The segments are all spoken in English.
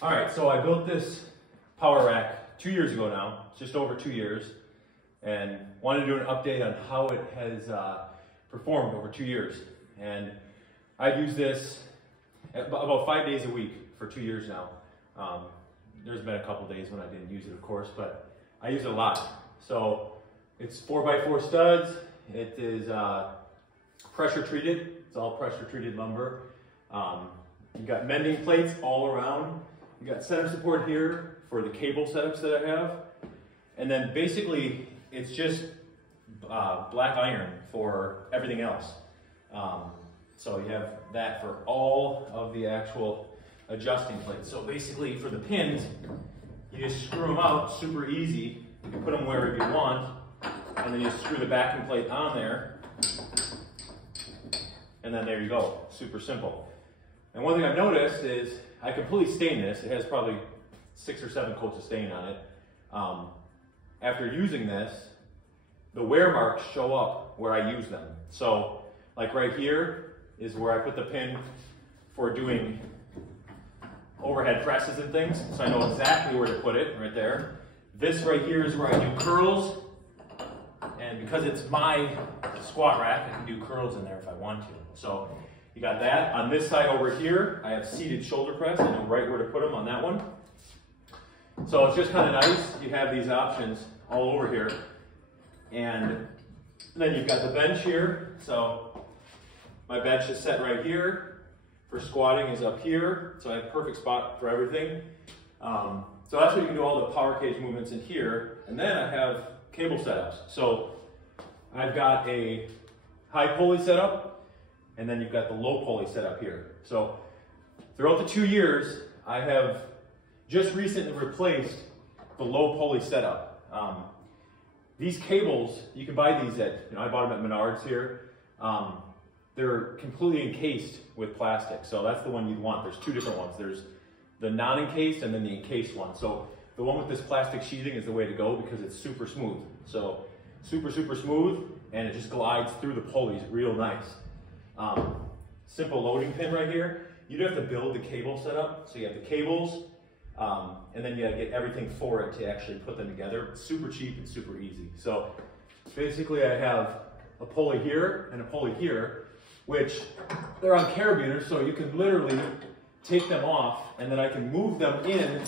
All right, so I built this power rack 2 years ago now, just over 2 years, and wanted to do an update on how it has performed over 2 years. And I've used this about 5 days a week for 2 years now. There's been a couple days when I didn't use it, of course, but I use it a lot. So it's 4x4 studs. It is pressure treated. It's all pressure treated lumber. You've got mending plates all around. You've got center support here for the cable setups that I have. And then basically it's just black iron for everything else. So you have that for all of the actual adjusting plates. So basically for the pins, you just screw them out super easy. You can put them wherever you want, and then you screw the backing plate on there, and then there you go, super simple. And one thing I've noticed is I completely stain this. It has probably 6 or 7 coats of stain on it. After using this, the wear marks show up where I use them. So like right here is where I put the pin for doing overhead presses and things. So I know exactly where to put it, right there. This right here is where I do curls. And because it's my squat rack, I can do curls in there if I want to. So you got that. On this side over here, I have seated shoulder press. I know right where to put them on that one. So it's just kind of nice. You have these options all over here. And then you've got the bench here. So my bench is set right here. For squatting is up here. So I have a perfect spot for everything. So that's where you can do all the power cage movements in here. And then I have cable setups. So I've got a high pulley setup, and then you've got the low pulley setup here. So throughout the 2 years, I have just recently replaced the low pulley setup. These cables, you can buy these at, I bought them at Menards here. They're completely encased with plastic. So that's the one you'd want. There's 2 different ones. There's the non-encased and then the encased one. So the one with this plastic sheathing is the way to go because it's super smooth. So super, super smooth, and it just glides through the pulleys real nice. Simple loading pin right here. You'd have to build the cable setup. So you have the cables, and then you gotta get everything for it to actually put them together. It's super cheap and super easy. So basically I have a pulley here and a pulley here, which they're on carabiners, so you can literally take them off, and then I can move them in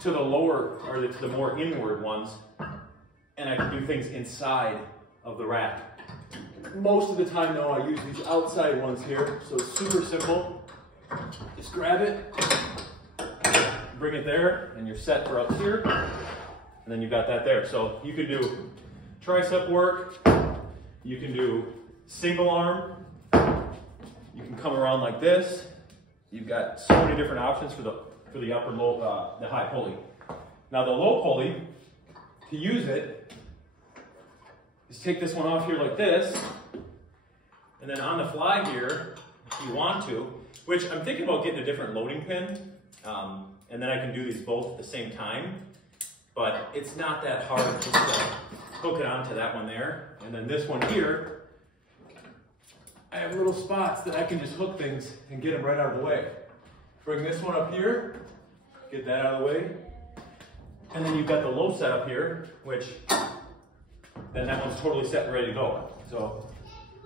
to the lower, or to the more inward ones, and I can do things inside of the rack. Most of the time though, I use these outside ones here, so it's super simple. Just grab it, bring it there, and you're set for up here, and then you've got that there. So you can do tricep work, you can do single arm, you can come around like this. You've got so many different options for the upper low, the high pulley. Now the low pulley, to use it, is take this one off here like this, and then on the fly here, if you want to, which I'm thinking about getting a different loading pin, and then I can do these both at the same time, but it's not that hard just to hook it onto that one there, and then this one here, I have little spots that I can just hook things and get them right out of the way. Bring this one up here, get that out of the way. And then you've got the low setup here, which then that one's totally set and ready to go. So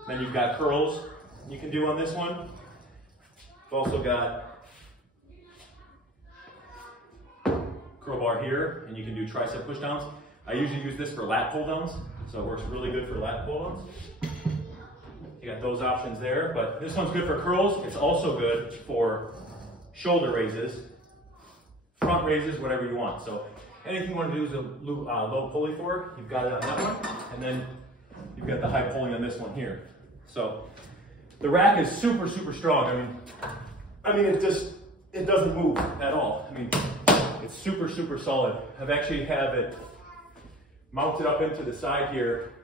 then you've got curls you can do on this one. You've also got curl bar here, and you can do tricep push downs. I usually use this for lat pull downs, so it works really good for lat pull downs. You got those options there, but this one's good for curls. It's also good for shoulder raises, front raises, whatever you want. So anything you want to do is a low pulley for, you've got it on that one, and then you've got the high pulley on this one here. So the rack is super, super strong. I mean, it doesn't move at all. I mean, it's super, super solid. I've actually have it mounted up into the side here,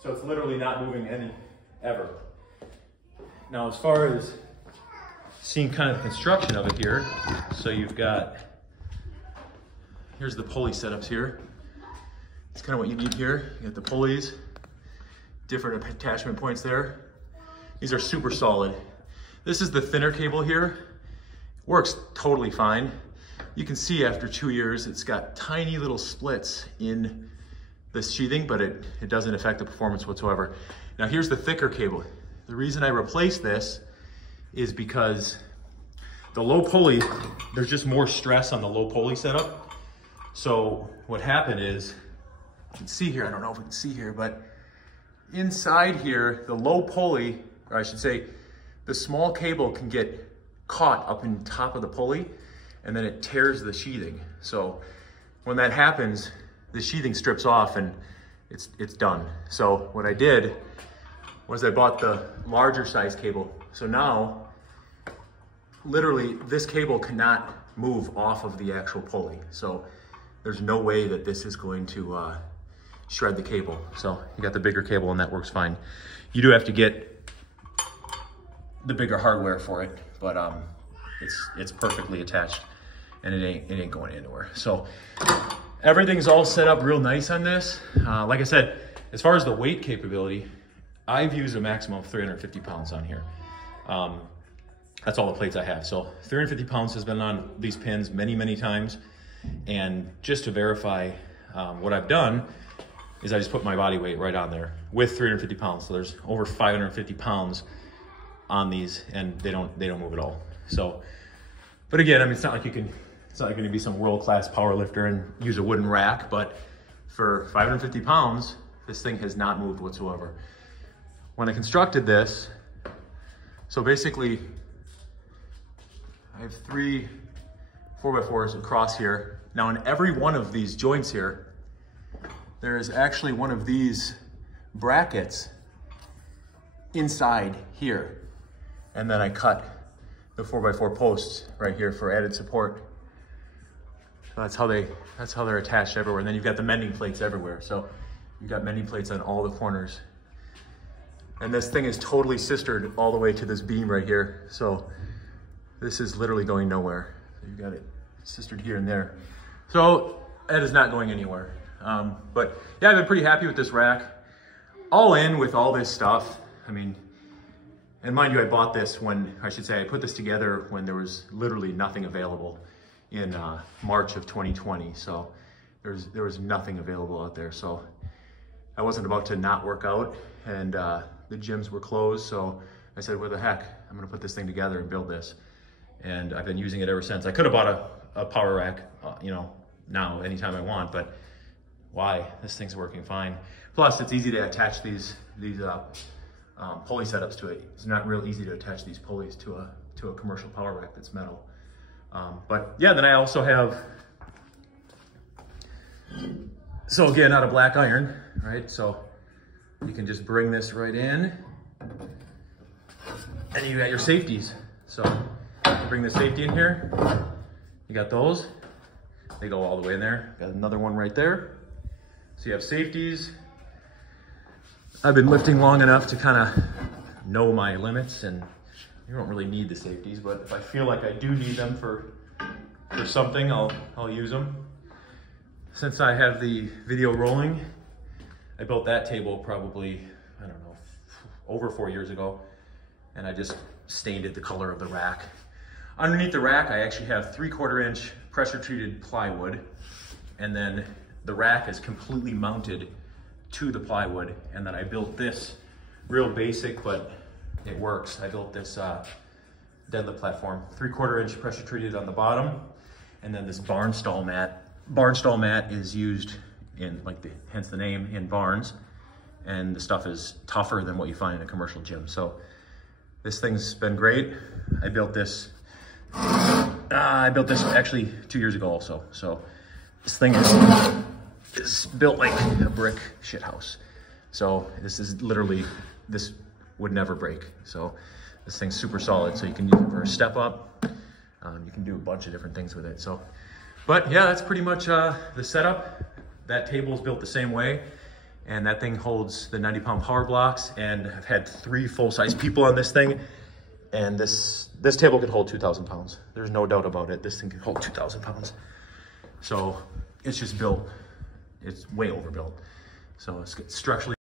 so it's literally not moving ever. Now, as far as seeing kind of the construction of it here, so you've got, here's the pulley setups here. It's kind of what you need here. You got the pulleys, different attachment points there. These are super solid. This is the thinner cable here. Works totally fine. You can see after 2 years, it's got tiny little splits in the sheathing, but it doesn't affect the performance whatsoever. Now here's the thicker cable. The reason I replaced this is because the low pulley, there's just more stress on the low pulley setup. So what happened is, you can see here, I don't know if we can see here, but inside here, the low pulley, or I should say, the small cable can get caught up in top of the pulley, and then it tears the sheathing. So when that happens, the sheathing strips off and it's done. So what I did was I bought the larger size cable. So now, literally, this cable cannot move off of the actual pulley. So there's no way that this is going to shred the cable. So you got the bigger cable and that works fine. You do have to get the bigger hardware for it, but it's perfectly attached and it ain't going anywhere. So everything's all set up real nice on this. Like I said, as far as the weight capability, I've used a maximum of 350 pounds on here. That's all the plates I have. So 350 pounds has been on these pins many, many times. And just to verify what I've done is I just put my body weight right on there with 350 pounds. So there's over 550 pounds on these and they don't move at all. So, but again, I mean, it's not like you're going to be some world-class power lifter and use a wooden rack, but for 550 pounds, this thing has not moved whatsoever. When I constructed this, so basically I have 3 4x4s across here. Now in every one of these joints here, there is actually one of these brackets inside here. And then I cut the 4x4 posts right here for added support. So that's how they're attached everywhere. And then you've got the mending plates everywhere. So you've got mending plates on all the corners. And this thing is totally sistered all the way to this beam right here. So this is literally going nowhere. So you've got it sistered here and there. So that is not going anywhere. But yeah, I've been pretty happy with this rack. All in with all this stuff. I mean, and mind you, I bought this when, I should say, I put this together when there was literally nothing available in March of 2020. So there was nothing available out there. So I wasn't about to not work out and the gyms were closed. So I said, what the heck, I'm gonna put this thing together and build this. And I've been using it ever since. I could have bought a power rack, you know, now, anytime I want, but why? This thing's working fine. Plus, it's easy to attach these pulley setups to it. It's not real easy to attach these pulleys to a commercial power rack that's metal. But yeah, then I also have, so again, out of black iron, right? So you can just bring this right in and you got your safeties. So you bring the safety in here, you got those, they go all the way in there. Got another one right there. So you have safeties. I've been lifting long enough to kind of know my limits, and you don't really need the safeties, but if I feel like I do need them for something, I'll use them. Since I have the video rolling, I built that table probably, I don't know, over 4 years ago, and I just stained it the color of the rack. Underneath the rack, I actually have 3/4 inch pressure treated plywood, and then the rack is completely mounted to the plywood. And then I built this real basic, but it works. I built this deadlift platform, 3/4 inch pressure treated on the bottom, and then this barn stall mat. Barn stall mat is used in, hence the name, in barns, and the stuff is tougher than what you find in a commercial gym. So this thing's been great. I built this actually 2 years ago also. So this thing is built like a brick shit house. So this is literally, this would never break. So this thing's super solid. So you can use it for a step up. You can do a bunch of different things with it. So, but yeah, that's pretty much the setup. That table is built the same way. And that thing holds the 90-pound power blocks. And I've had 3 full-size people on this thing. And this table could hold 2,000 pounds. There's no doubt about it. This thing could hold 2,000 pounds. So it's just built, it's way overbuilt. So it's structurally